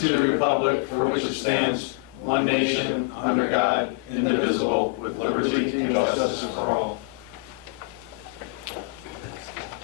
to the republic for which it stands, one nation, under God, indivisible, with liberty and justice for all.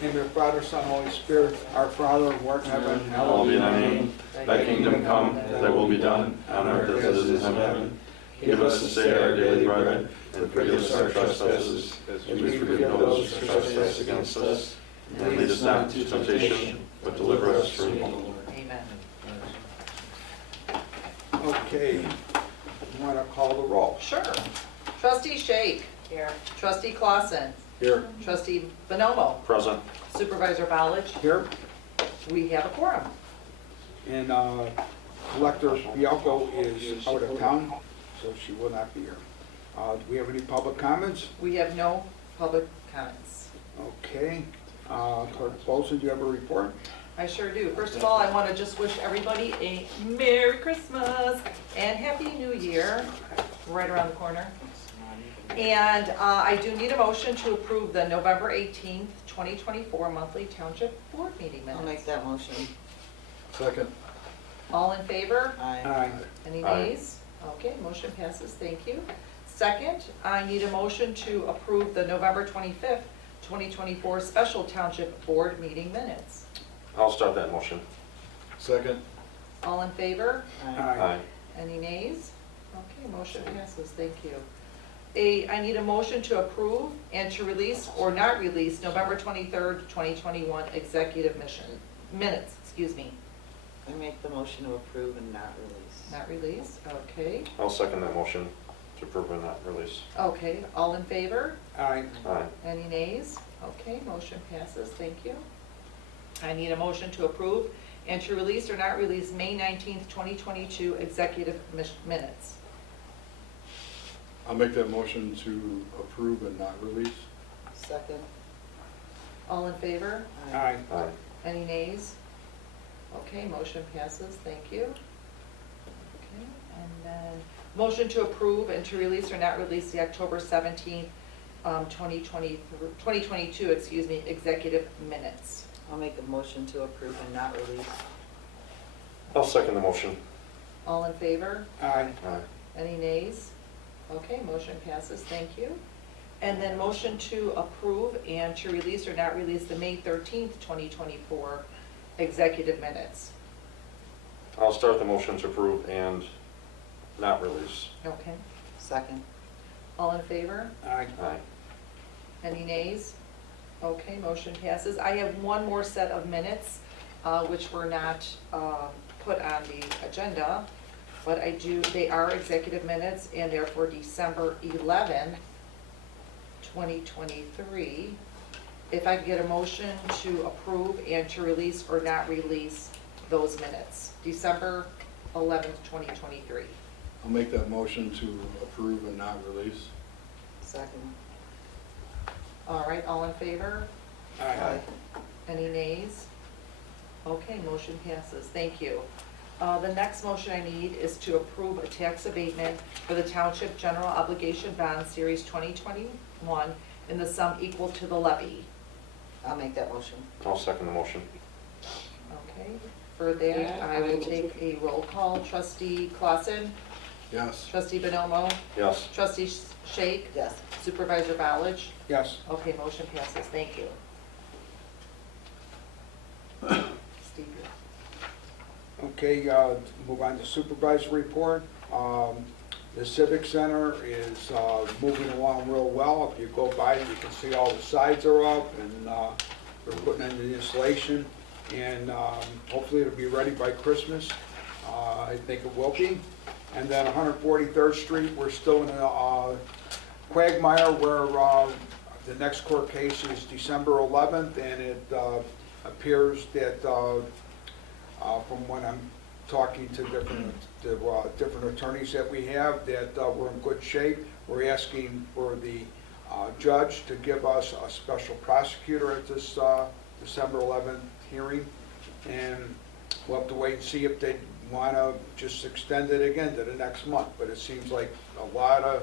In the name of the Father, Son, Holy Spirit, our Father, who art in heaven, Hallowed be thy name. Thy kingdom come, thy will be done, on earth as it is in heaven. Give us this day our daily bread, and forgive us our trespasses, as we forgive those who trespass against us. And lead us not into temptation, but deliver us from evil. Amen. Okay, you want to call the roll? Sure. Trustee Shake. Here. Trustee Clausen. Here. Trustee Bonomo. Present. Supervisor Ballage. Here. We have a quorum. And Collector Bialko is out of town, so she will not be here. Do we have any public comments? We have no public comments. Okay. Clerk Bolson, do you have a report? I sure do. First of all, I want to just wish everybody a Merry Christmas and Happy New Year, right around the corner. And I do need a motion to approve the November 18th, 2024 monthly township board meeting minutes. I'll make that motion. Second. All in favor? Aye. Aye. Any Aye. nays? Okay, motion passes, thank you. Second, I need a motion to approve the November 25th, 2024 special township board meeting minutes. I'll start that motion. Second. All in favor? Aye. Any nays? Okay, motion passes, thank you. I need a motion to approve and to release or not release November 23rd, 2021 executive minutes, excuse me. I make the motion to approve and not release. Not release, okay. I'll second that motion to approve and not release. Okay, all in favor? Aye. Aye. Any nays? Okay, motion passes, thank you. I need a motion to approve and to release or not release May 19th, 2022 executive minutes. I'll make that motion to approve and not release. Second. All in favor? Aye. Aye. Any nays? Okay, motion passes, thank you. Okay, and then, motion to approve and to release or not release the October 17th, 2022, excuse me, executive minutes. I'll make a motion to approve and not release. I'll second the motion. All in favor? Aye. Aye. Any nays? Okay, motion passes, thank you. And then motion to approve and to release or not release the May 13th, 2024 executive minutes. I'll start the motion to approve and not release. Okay, Second. all in favor? Aye. Aye. Any nays? Okay, motion passes. I have one more set of minutes, which were not put on the agenda, but they are executive minutes, and they're for December 11, 2023. If I could get a motion to approve and to release or not release those minutes, December 11th, 2023. I'll make that motion to approve and not release. Second. All right, all in favor? Aye. Any nays? Okay, motion passes, thank you. The next motion I need is to approve a tax abatement for the Township General Obligation Bond Series 2021 in the sum equal to the levy. I'll make that motion. I'll second the motion. Okay, for that, I will take a roll call. Trustee Clausen, Yes. Trustee Bonomo, Yes. Trustee Shake, Yes. Supervisor Ballage. Yes. Okay, motion passes, thank you. Steve. Okay, move on to supervisor report. The Civic Center is moving along real well. If you go by, you can see all the sides are up, and we're putting in the insulation, and hopefully it'll be ready by Christmas. I think it will be. And then 143rd Street, we're still in a quagmire where the next court case is December 11th, and it appears that from when I'm talking to different attorneys that we have, that we're in good shape. We're asking for the judge to give us a special prosecutor at this December 11th hearing, and we'll have to wait and see if they want to just extend it again to the next month. But it seems like a lot of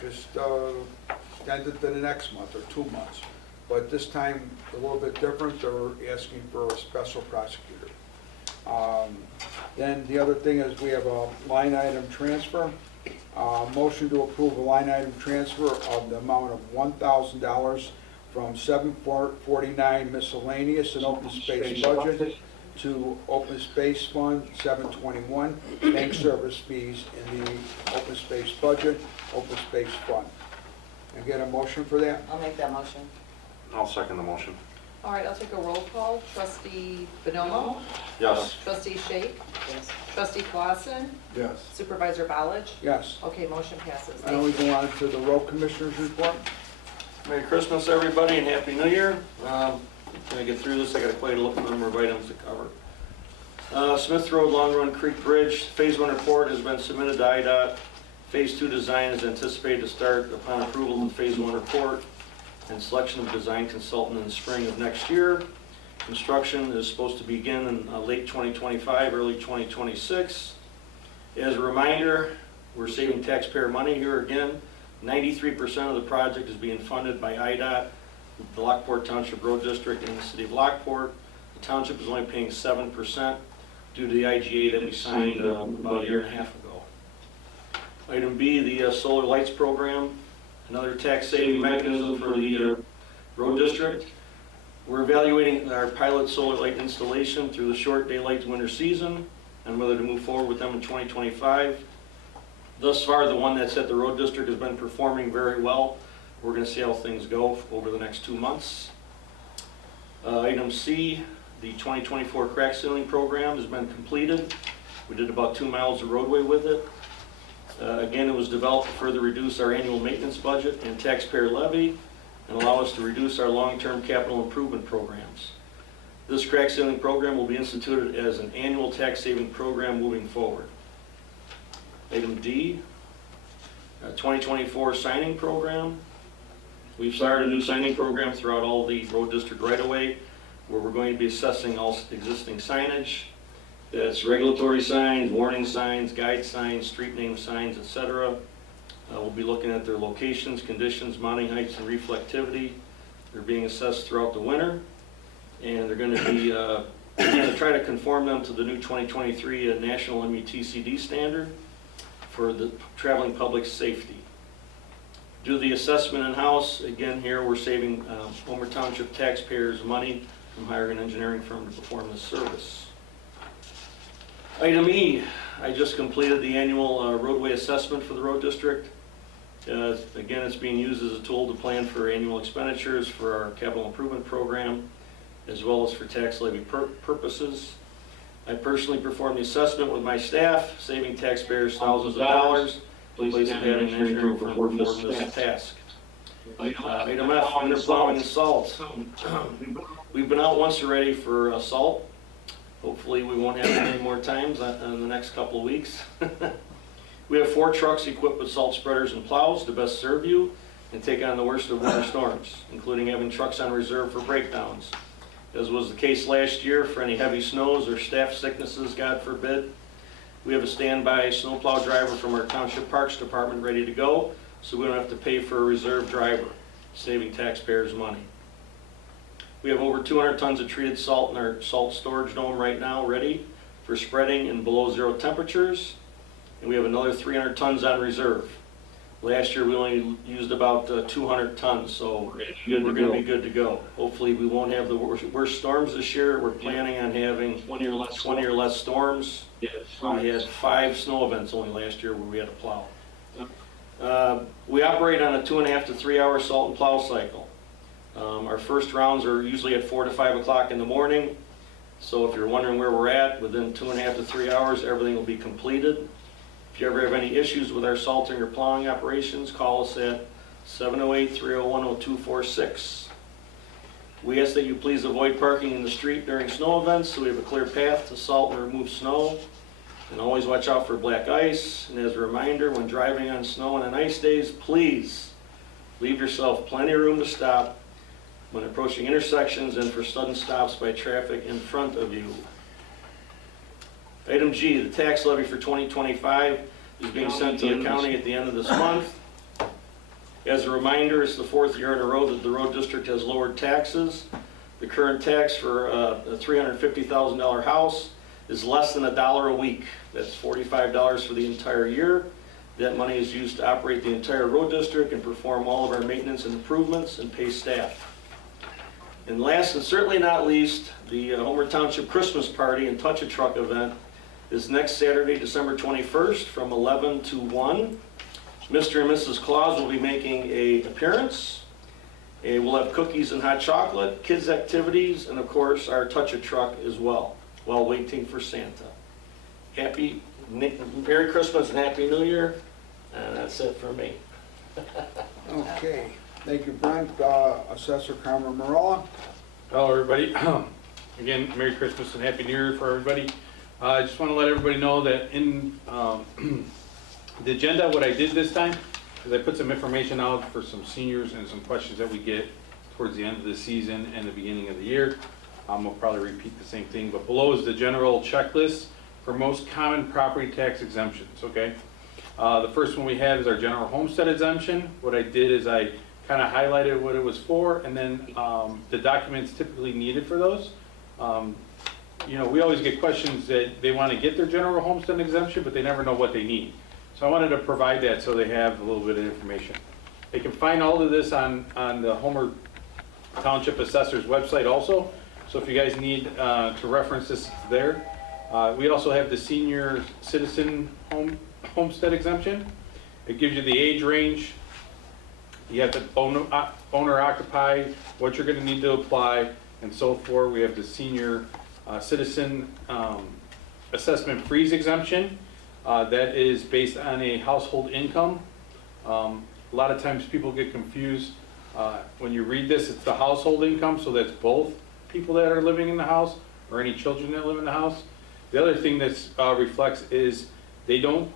just extend it to the next month or 2 months. But this time, a little bit different. They're asking for a special prosecutor. Then the other thing is we have a line item transfer. Motion to approve a line item transfer of the amount of $1,000 from 749 miscellaneous and open space budget to open space fund 721, bank service fees in the open space budget, open space fund. And get a motion for that? I'll make that motion. I'll second the motion. All right, I'll take a roll call. Trustee Bonomo? Yes. Trustee Shake? Yes. Trustee Clausen? Yes. Supervisor Ballage? Yes. Okay, motion passes. And then we go on to the road commissioners report. Merry Christmas, everybody, and Happy New Year. When I get through this, I got quite a number of items to cover. Smith Road, Long Run Creek Bridge, Phase 1 report has been submitted to IDOT. Phase 2 design is anticipated to start upon approval of the Phase 1 report and selection of design consultant in the spring of next year. Construction is supposed to begin in late 2025, early 2026. As a reminder, we're saving taxpayer money here again. 93% of the project is being funded by IDOT, the Lockport Township Road District, and the City of Lockport. The township is only paying 7% due to the IGA that we signed about a year and a half ago. Item B, the solar lights program, another tax saving mechanism for the road district. We're evaluating our pilot solar light installation through the short daylight winter season and whether to move forward with them in 2025. Thus far, the one that's at the road district has been performing very well. We're going to see how things go over the next 2 months. Item C, the 2024 crack sealing program has been completed. We did about 2 miles of roadway with it. Again, it was developed to further reduce our annual maintenance budget and taxpayer levy and allow us to reduce our long-term capital improvement programs. This crack sealing program will be instituted as an annual tax saving program moving forward. Item D, 2024 signing program. We've started a new signing program throughout all the road district right-of-way where we're going to be assessing all existing signage. That's regulatory signs, warning signs, guide signs, street name signs, etc. We'll be looking at their locations, conditions, mounting heights, and reflectivity. They're being assessed throughout the winter, and they're going to be going to try to conform them to the new 2023 National METCD standard for the traveling public safety. Do the assessment in-house. Again, here we're saving Homer Township taxpayers money from hiring an engineering firm to perform this service. Item E, I just completed the annual roadway assessment for the road district. Again, it's being used as a tool to plan for annual expenditures for our capital improvement program, as well as for tax levy purposes. I personally performed the assessment with my staff, saving taxpayers thousands of dollars, in place of having an engineering firm perform this task. Item F, winter plowing and salt. We've been out once already for salt. Hopefully we won't have it any more times in the next couple of weeks. We have 4 trucks equipped with salt spreaders and plows to best serve you and take on the worst of winter storms, including having trucks on reserve for breakdowns. As was the case last year for any heavy snows or staff sicknesses, God forbid. We have a standby snowplow driver from our Township Parks Department ready to go, so we don't have to pay for a reserve driver, saving taxpayers money. We have over 200 tons of treated salt in our salt storage dome right now, ready for spreading in below zero temperatures, and we have another 300 tons on reserve. Last year we only used about 200 tons, so we're going to be good to go. Hopefully we won't have the worst storms this year. We're planning on having 20 or less storms. We had 5 snow events only last year where we had to plow. We operate on a 2.5 to 3 hour salt and plow cycle. Our first rounds are usually at 4 to 5 o'clock in the morning. So if you're wondering where we're at, within 2.5 to 3 hours, everything will be completed. If you ever have any issues with our salting or plowing operations, call us at 708-301-0246. We ask that you please avoid parking in the street during snow events so we have a clear path to salt and remove snow. And always watch out for black ice. And as a reminder, when driving on snow and on ice days, please leave yourself plenty of room to stop when approaching intersections and for sudden stops by traffic in front of you. Item G, the tax levy for 2025 is being sent to the county at the end of this month. As a reminder, it's the 4th year in a row that the road district has lowered taxes. The current tax for a $350,000 house is less than $1 a week. That's $45 for the entire year. That money is used to operate the entire road district and perform all of our maintenance and improvements and pay staff. And last and certainly not least, the Homer Township Christmas Party and Touch a Truck event is next Saturday, December 21st from 11 to 1. Mr. and Mrs. Claus will be making an appearance. We'll have cookies and hot chocolate, kids' activities, and of course our Touch a Truck as well, while waiting for Santa. Merry Christmas and Happy New Year, and that's it for me. Okay, thank you, Brent. Assessor Carmen Marella. Hello, everybody. Again, Merry Christmas and Happy New Year for everybody. I just want to let everybody know that in the agenda, what I did this time is I put some information out for some seniors and some questions that we get towards the end of the season and the beginning of the year. We'll probably repeat the same thing, but below is the general checklist for most common property tax exemptions, okay? The first one we have is our general homestead exemption. What I did is I kind of highlighted what it was for, and then the documents typically needed for those. You know, we always get questions that they want to get their general homestead exemption, but they never know what they need. So I wanted to provide that so they have a little bit of information. They can find all of this on the Homer Township Assessor's website also. So if you guys need to reference this, it's there. We also have the senior citizen homestead exemption. It gives you the age range. You have the owner occupied, what you're going to need to apply, and so forth. We have the senior citizen assessment freeze exemption. That is based on a household income. A lot of times people get confused. When you read this, it's the household income, so that's both people that are living in the house or any children that live in the house. The other thing that reflects is they don't,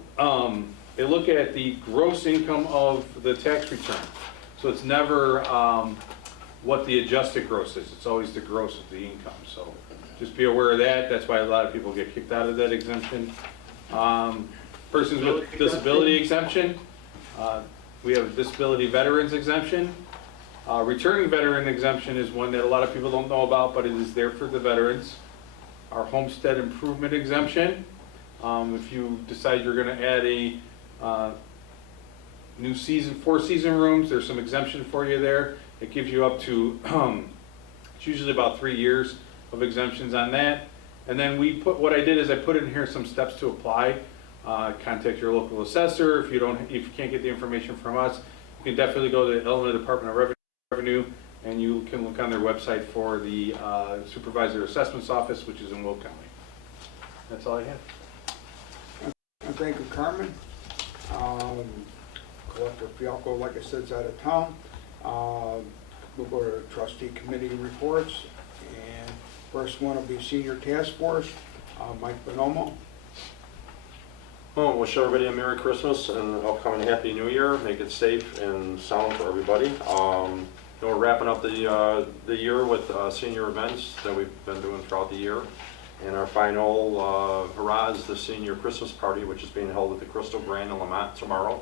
they look at the gross income of the tax return. So it's never what the adjusted gross is. It's always the gross of the income. So just be aware of that. That's why a lot of people get kicked out of that exemption. Persons with disability exemption. We have disability veterans exemption. Returning veteran exemption is one that a lot of people don't know about, but it is there for the veterans. Our homestead improvement exemption. If you decide you're going to add a new season, 4-season rooms, there's some exemption for you there. It gives you up to, it's usually about 3 years of exemptions on that. And then what I did is I put in here some steps to apply. Contact your local assessor. If you can't get the information from us, you can definitely go to the Illinois Department of Revenue, and you can look on their website for the Supervisor Assessments Office, which is in Will County. That's all I have. Thank you, Carmen. Collector Fialco, like I said, is out of town. We'll go to trustee committee reports, and first one will be senior task force. Mike Bonomo. Well, wish everybody a Merry Christmas and an upcoming Happy New Year. Make it safe and sound for everybody. We're wrapping up the year with senior events that we've been doing throughout the year. And our final hurrah is the senior Christmas party, which is being held at the Crystal Grand in Lamont tomorrow.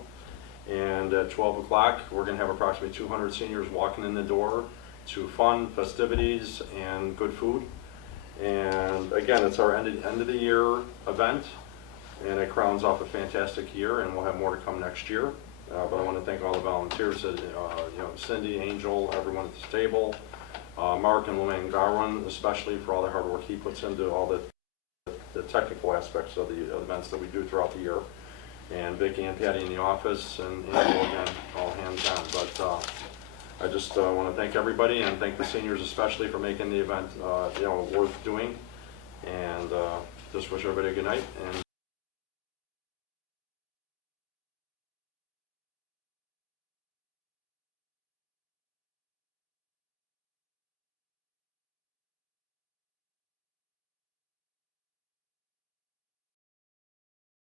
And at 12 o'clock, we're going to have approximately 200 seniors walking in the door to fun, festivities, and good food. And again, it's our end of the year event, and it crowns off a fantastic year, and we'll have more to come next year. But I want to thank all the volunteers, Cindy, Angel, everyone at this table, Mark and Luann Garwin, especially for all the hard work he puts into all the technical aspects of the events that we do throughout the year. And Vicki and Patty in the office, and Angel again, all hands on. But I just want to thank everybody and thank the seniors especially for making the event worth doing. And just wish everybody a good night and